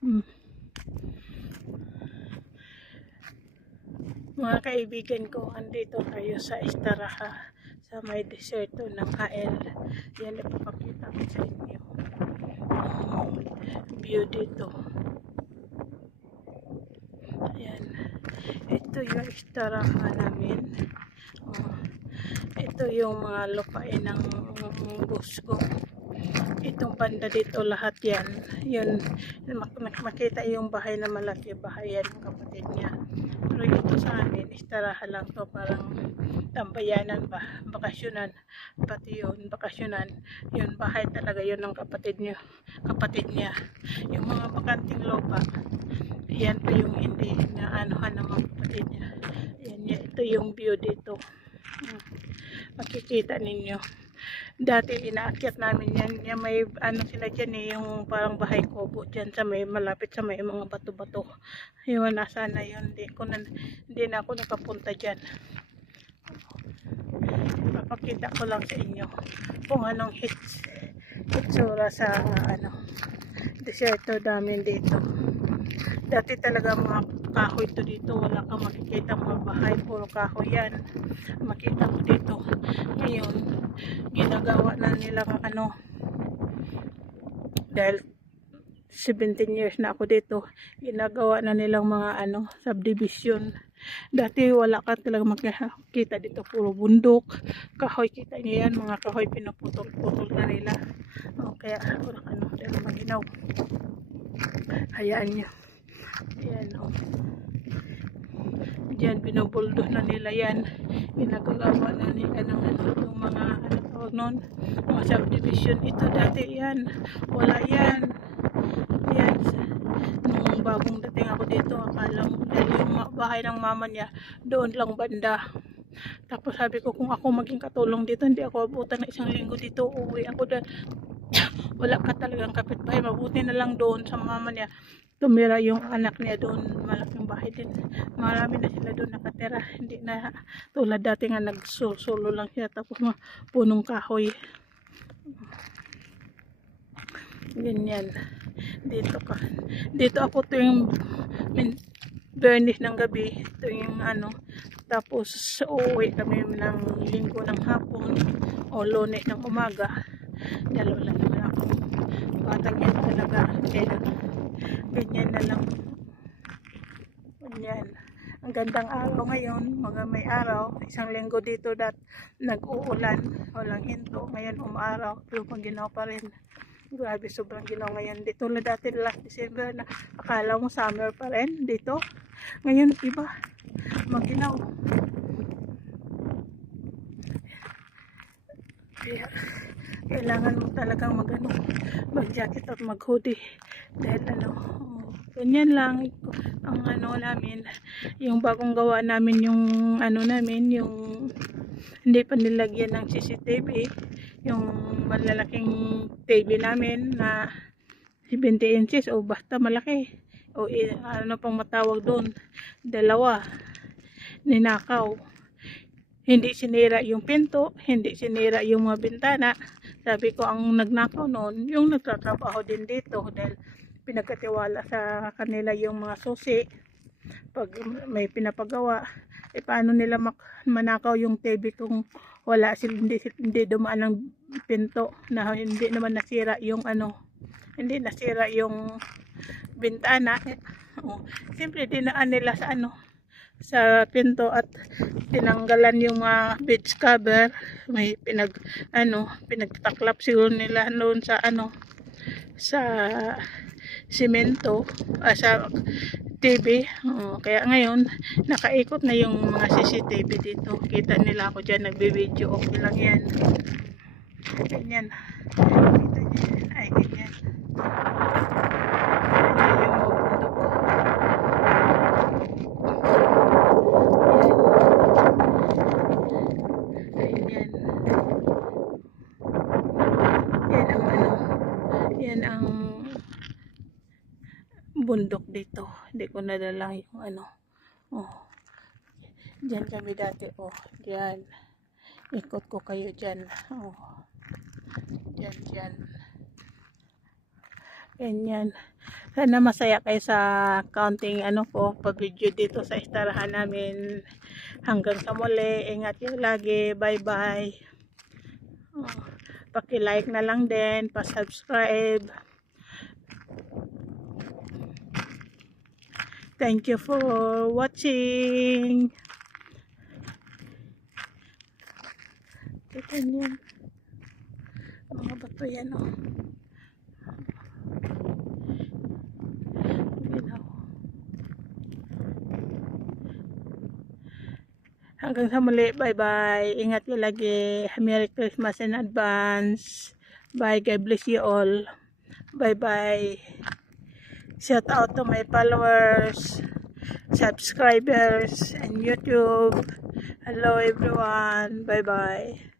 Hmm. Mga kaibigan ko, andito tayo sa Istaraha, sa may deserto ng HL. Yan, ipapakita ko sa inyo ang view dito. Ayan, ito yung Istaraha namin. Oh, ito yung mga lupain ng Busgo. Itong banda dito lahat yan. Yun, makita yung bahay na malaki, bahay yan ng kapatid niya. Pero ito sa amin, Istaraha lang to, parang tambayanan ba, bakasyonan. Pati yun, bakasyonan. Yun, bahay talaga yun ng kapatid niya. Yung mga bakanting lupa, yan pa yung hindi na anuhan ng mga kapatid niya. Yan, ito yung view dito. Makikita ninyo. Dati inaakyat namin yan. Yan may ano sila dyan eh, yung parang bahay kubo dyan sa may malapit sa may mga bato-bato. Yun, nasa na yun. Hindi na ako nakapunta dyan. Papakita ko lang sa inyo kung anong hitsura sa deserto namin dito. Dati talaga mga kahoy to dito, wala kang makikita mga bahay, puro kahoy yan makita mo dito. Ngayon ginagawa na nilang dahil 17 years na ako dito, ginagawa na nilang mga subdivision. Dati wala ka talaga makikita dito, puro bundok, kahoy. Kita niyo yan, mga kahoy pinuputol-putol na nila. Kaya dahil maginaw, hayaan nyo. Ayan diyan, binubuldo na nila yan, ginagawa na nila ng yung mga tawag nun, mga subdivision. Ito dati yan, wala yan. Nung bagong dating ako dito, akala mo dahil yung bahay ng mama niya doon lang banda. Tapos sabi ko, kung ako maging katulong dito, hindi ako abutan ng 1 linggo dito, uwi ako dahil wala ka talagang kapitbahay. Mabuti na lang doon sa mama niya, tumira yung anak niya doon, malaking bahay din, marami na sila doon nakatira. Hindi na tulad dati nga nagsusulo lang siya, tapos punong kahoy. Ganyan dito ako tuwing Bernis ng gabi, tuwing tapos uuwi kami ng linggo ng hapon o Lunes ng umaga. Dahil wala naman akong batang yan talaga, ganyan na lang. Ganyan, ang gandang araw ngayon, mga may araw. 1 linggo dito nag-uulan, walang hinto. Ngayon umaraw, pero paginaw pa rin. Grabe, sobrang ginaw ngayon. Dito na dati last December na akala mo summer pa rin dito. Ngayon iba, maginaw. Kaya kailangan mo talagang mag-jacket at mag-hoodie. Dahil ganyan lang ang namin. Yung bagong gawa namin, yung namin, yung hindi pa nilagyan ng CCTV, yung malalaking TV namin na 70 inches o basta malaki, o pang matawag doon, 2 ninakaw. Hindi sinira yung pinto, hindi sinira yung mga bintana. Sabi ko, ang nagnakaw noon yung nagtatrabaho din dito, dahil pinagkatiwala sa kanila yung mga susi. Pag may pinapagawa, paano nila manakaw yung TV kung wala sila, hindi dumaan ng pinto, na hindi naman nasira yung hindi nasira yung bintana. Siyempre dinaan nila sa pinto at tinanggalan yung mga beach cover. May pinagtaklap siguro nila noon sa sa simento, sa TV. Kaya ngayon nakaikot na yung mga CCTV dito. Kita nila ako dyan nagbe-video, okay lang yan. Ganyan, kita nyo, ay ganyan. Yan ang bundok dito. Hindi ko nadala yung dyan kami dati. Dyan, ikot ko kayo dyan. Dyan Ganyan. Sana masaya kayo sa counting ano ko, pa-video dito sa istarahan namin. Hanggang sa muli, ingat kayo lagi. Bye-bye. Oh, paki-like na lang din, pa-subscribe. Thank you for watching. Ito yan. Mga bato yan, oh. Hanggang sa muli, bye-bye. Ingat kayo lagi. Merry Christmas in advance. Bye, God bless you all. Bye-bye. Shout out to my followers, subscribers, and YouTube. Hello everyone. Bye-bye.